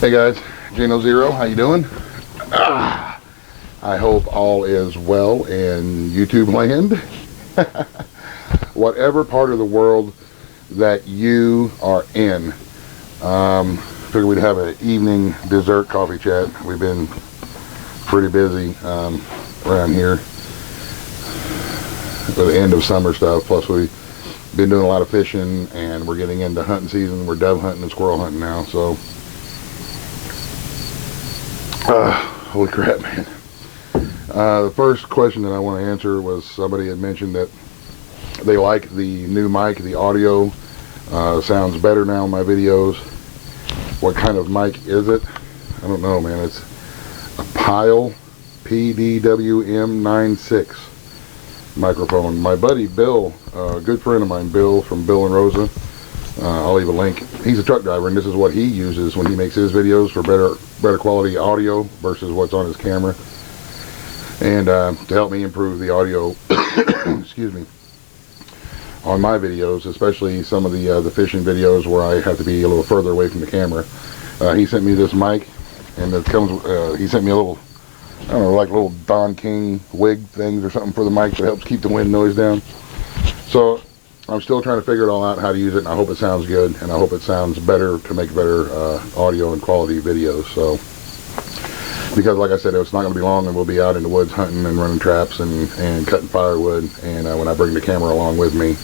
Hey guys, Gino Zero, how you doing? I hope all is well in YouTube land. Whatever part of the world that you are in. Figured we'd have an evening dessert coffee chat. We've been pretty busy around here with the end of summer stuff. Plus we've been doing a lot of fishing and we're getting into hunting season. We're dove hunting and squirrel hunting now, so holy crap, man. The first question that I want to answer was somebody had mentioned that they like the new mic, the audio sounds better now in my videos. What kind of mic is it? I don't know, man. It's a Pyle PDWM96 microphone. My buddy Bill, a good friend of mine, Bill from Bill and Rosa, I'll leave a link. He's a truck driver, and this is what he uses when he makes his videos for better quality audio versus what's on his camera, and to help me improve the audio excuse me, on my videos, especially some of the fishing videos where I have to be a little further away from the camera. He sent me this mic, and it comes he sent me a little, I don't know, like little Don King wig things or something for the mic that helps keep the wind noise down. So I'm still trying to figure it all out, how to use it, and I hope it sounds good, and I hope it sounds better to make better audio and quality videos. So, because like I said, it's not going to be long, and we'll be out in the woods hunting and running traps and cutting firewood, and when I bring the camera along with me,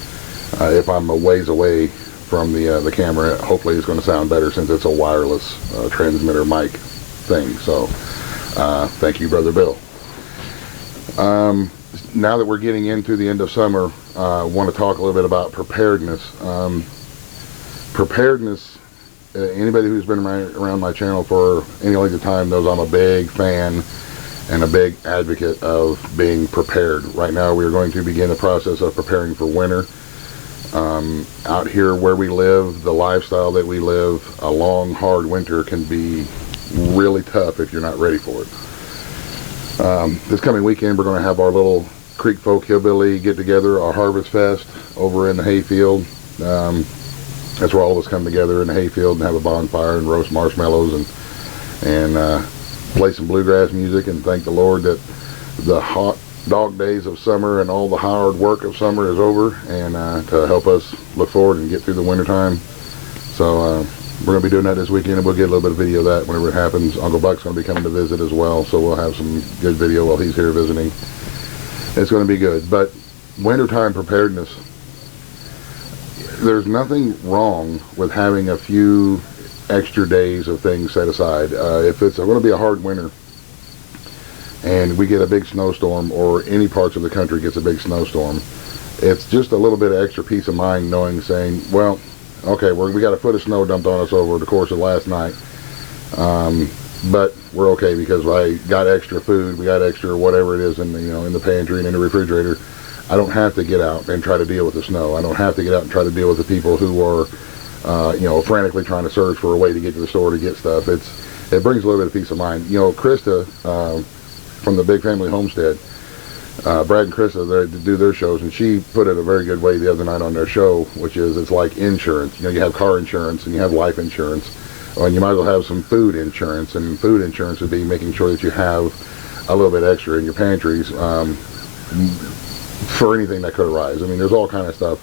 if I'm a ways away from the camera, hopefully it's going to sound better since it's a wireless transmitter mic thing. So, thank you, Brother Bill. Now that we're getting into the end of summer, I want to talk a little bit about preparedness. Preparedness, anybody who's been around my channel for any length of time knows I'm a big fan and a big advocate of being prepared. Right now we are going to begin the process of preparing for winter. Out here where we live, the lifestyle that we live, a long, hard winter can be really tough if you're not ready for it. This coming weekend we're going to have our little Creek Folk Hillbilly get together, our Harvest Fest over in the hayfield. That's where all of us come together in the hayfield and have a bonfire and roast marshmallows and play some bluegrass music and thank the Lord that the hot dog days of summer and all the hard work of summer is over, and to help us look forward and get through the winter time. So we're going to be doing that this weekend, and we'll get a little bit of video of that whenever it happens. Uncle Buck's going to be coming to visit as well, so we'll have some good video while he's here visiting. It's going to be good. But wintertime preparedness, there's nothing wrong with having a few extra days of things set aside. If it's going to be a hard winter and we get a big snowstorm, or any parts of the country gets a big snowstorm, it's just a little bit of extra peace of mind knowing, saying, well, okay, we got a foot of snow dumped on us over the course of last night, but we're okay because I got extra food, we got extra whatever it is in the, in the pantry and in the refrigerator. I don't have to get out and try to deal with the snow. I don't have to get out and try to deal with the people who are, frantically trying to search for a way to get to the store to get stuff. It brings a little bit of peace of mind. Krista from the Big Family Homestead, Brad and Krista, they do their shows, and she put it a very good way the other night on their show, which is, it's like insurance. You have car insurance and you have life insurance, and you might as well have some food insurance, and food insurance would be making sure that you have a little bit extra in your pantries for anything that could arise. I mean, there's all kind of stuff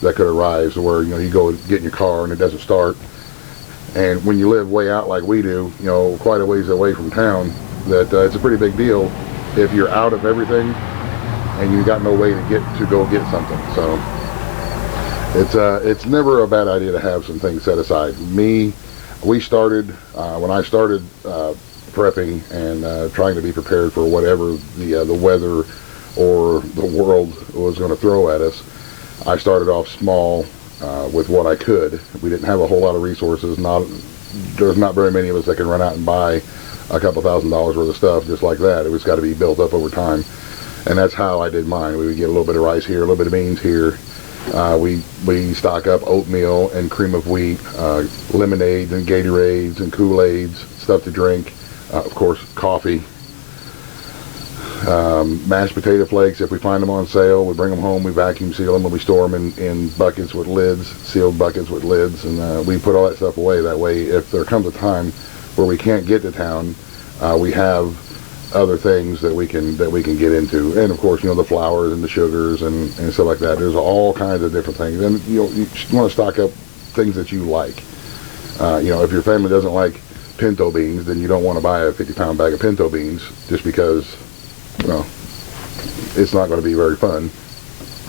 that could arise where, you go get in your car and it doesn't start, and when you live way out like we do, quite a ways away from town, that it's a pretty big deal if you're out of everything and you got no way to go get something. So it's never a bad idea to have some things set aside. We started when I started prepping and trying to be prepared for whatever the weather or the world was going to throw at us. I started off small with what I could. We didn't have a whole lot of resources. There's not very many of us that can run out and buy a couple $1,000s worth of stuff just like that. It was got to be built up over time, and that's how I did mine. We would get a little bit of rice here, a little bit of beans here. We stock up oatmeal and cream of wheat, lemonades and Gatorades and Kool-Aids, stuff to drink, of course coffee, mashed potato flakes. If we find them on sale, we bring them home, we vacuum seal them, and we store them in buckets with lids, sealed buckets with lids, and we put all that stuff away. That way, if there comes a time where we can't get to town, we have other things that we can get into. And of course, you know, the flours and the sugars and stuff like that. There's all kinds of different things. And you know, you want to stock up things that you like. You know, if your family doesn't like pinto beans, then you don't want to buy a 50-pound bag of pinto beans, just because, well, it's not going to be very fun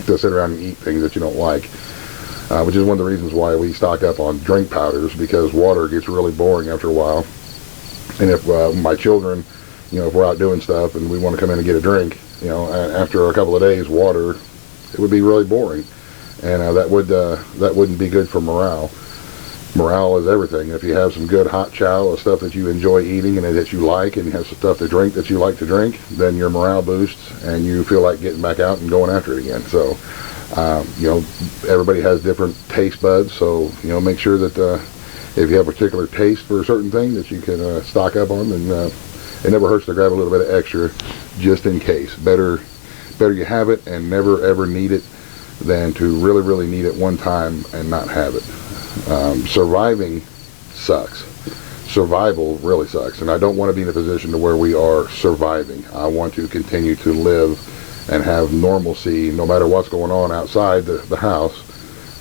to sit around and eat things that you don't like. Which is one of the reasons why we stock up on drink powders, because water gets really boring after a while. And if my children, you know, if we're out doing stuff and we want to come in and get a drink, you know, after a couple of days, water, it would be really boring, and that wouldn't be good for morale. Morale is everything. If you have some good hot chow of stuff that you enjoy eating and that you like, and you have some stuff to drink that you like to drink, then your morale boosts and you feel like getting back out and going after it again. So, you know, everybody has different taste buds, so, you know, make sure that if you have a particular taste for a certain thing that you can stock up on, then it never hurts to grab a little bit of extra just in case. Better you have it and never ever need it than to really, really need it one time and not have it. Surviving sucks. Survival really sucks, and I don't want to be in a position to where we are surviving. I want to continue to live and have normalcy no matter what's going on outside the house.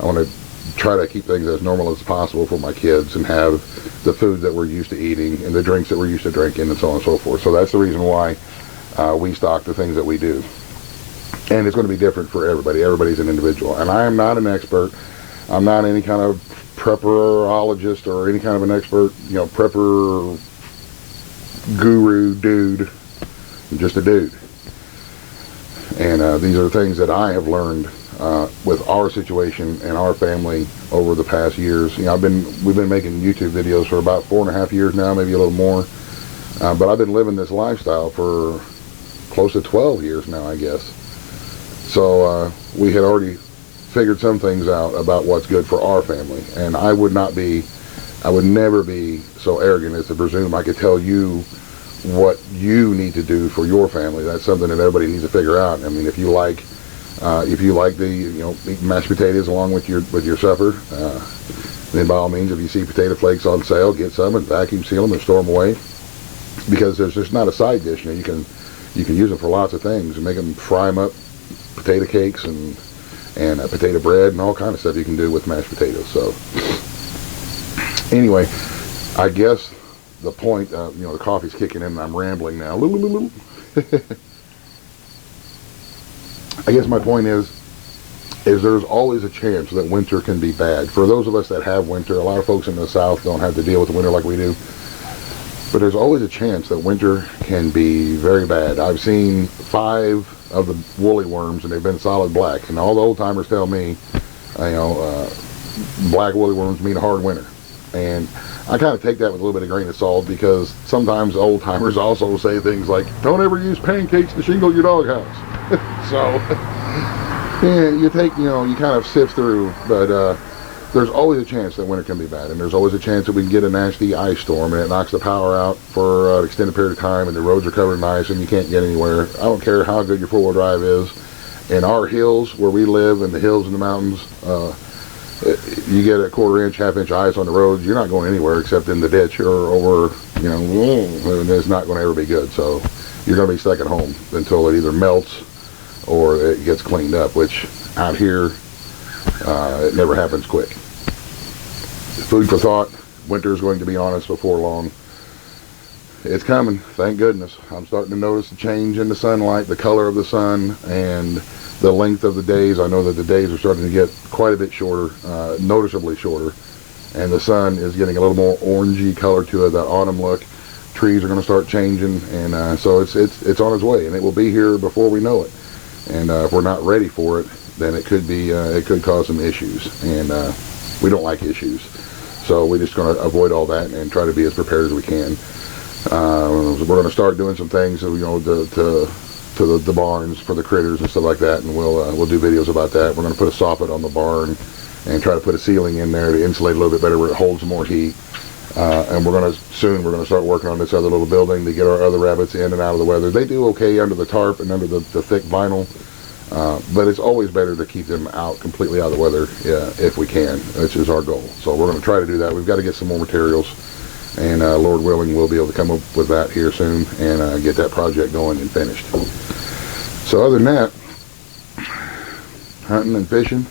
I want to try to keep things as normal as possible for my kids and have the food that we're used to eating and the drinks that we're used to drinking and so on and so forth. So that's the reason why we stock the things that we do. And it's going to be different for everybody. Everybody's an individual. And I am not an expert. I'm not any kind of prepperologist or any kind of an expert, you know, prepper guru dude. I'm just a dude. And these are things that I have learned with our situation and our family over the past years. You know, we've been making YouTube videos for about 4.5 years now, maybe a little more. But I've been living this lifestyle for close to 12 years now, I guess. So we had already figured some things out about what's good for our family. And I would never be so arrogant as to presume I could tell you what you need to do for your family. That's something that everybody needs to figure out. I mean, if you like the, you know, eating mashed potatoes along with your supper, then by all means, if you see potato flakes on sale, get some and vacuum seal them and store them away, because there's just not a side dish. You know, you can use them for lots of things and make them, fry them up, potato cakes and potato bread and all kind of stuff you can do with mashed potatoes. So anyway, I guess the point, you know, the coffee's kicking in and I'm rambling now. I guess my point is there's always a chance that winter can be bad. For those of us that have winter, a lot of folks in the South don't have to deal with the winter like we do. But there's always a chance that winter can be very bad. I've seen 5 of the woolly worms, and they've been solid black. And all the old timers tell me, you know, black woolly worms mean a hard winter. And I kind of take that with a little bit of grain of salt, because sometimes old timers also say things like, "Don't ever use pancakes to shingle your doghouse." So, yeah, you kind of sift through, but there's always a chance that winter can be bad, and there's always a chance that we can get a nasty ice storm, and it knocks the power out for an extended period of time, and the roads are covered in ice, and you can't get anywhere. I don't care how good your four-wheel drive is. In our hills, where we live, in the hills and the mountains, you get a quarter-inch, half-inch ice on the roads, you're not going anywhere except in the ditch or over, you know, and it's not going to ever be good. So you're going to be stuck at home until it either melts or it gets cleaned up, which out here, it never happens quick. Food for thought. Winter is going to be on us before long. It's coming, thank goodness. I'm starting to notice a change in the sunlight, the color of the sun, and the length of the days. I know that the days are starting to get quite a bit shorter, noticeably shorter, and the sun is getting a little more orangey color to it, that autumn look. Trees are going to start changing, and so it's on its way, and it will be here before we know it. And if we're not ready for it, then it could cause some issues, and we don't like issues. So we're just going to avoid all that and try to be as prepared as we can. We're going to start doing some things, you know, to the barns for the critters and stuff like that, and we'll do videos about that. We're going to put a soffit on the barn and try to put a ceiling in there to insulate a little bit better where it holds more heat. And we're going to start working on this other little building to get our other rabbits in and out of the weather. They do okay under the tarp and under the thick vinyl, but it's always better to keep them out completely out of the weather if we can, which is our goal. So we're going to try to do that. We've got to get some more materials. and Lord willing, we'll be able to come up with that here soon and get that project going and finished. So other than that, hunting and fishing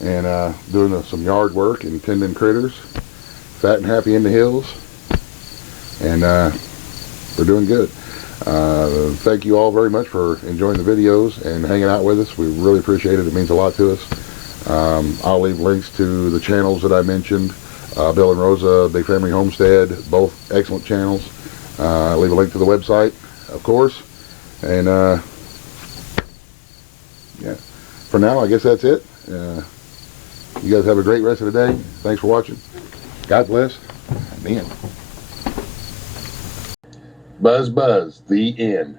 and doing some yard work and tending critters, fat and happy in the hills, and we're doing good. Thank you all very much for enjoying the videos and hanging out with us. We really appreciate it. It means a lot to us. I'll leave links to the channels that I mentioned, Bill and Rosa, Big Family Homestead, both excellent channels. I'll leave a link to the website, of course. And yeah, for now, I guess that's it. You guys have a great rest of the day. Thanks for watching. God bless. The end. Buzz, buzz. The end.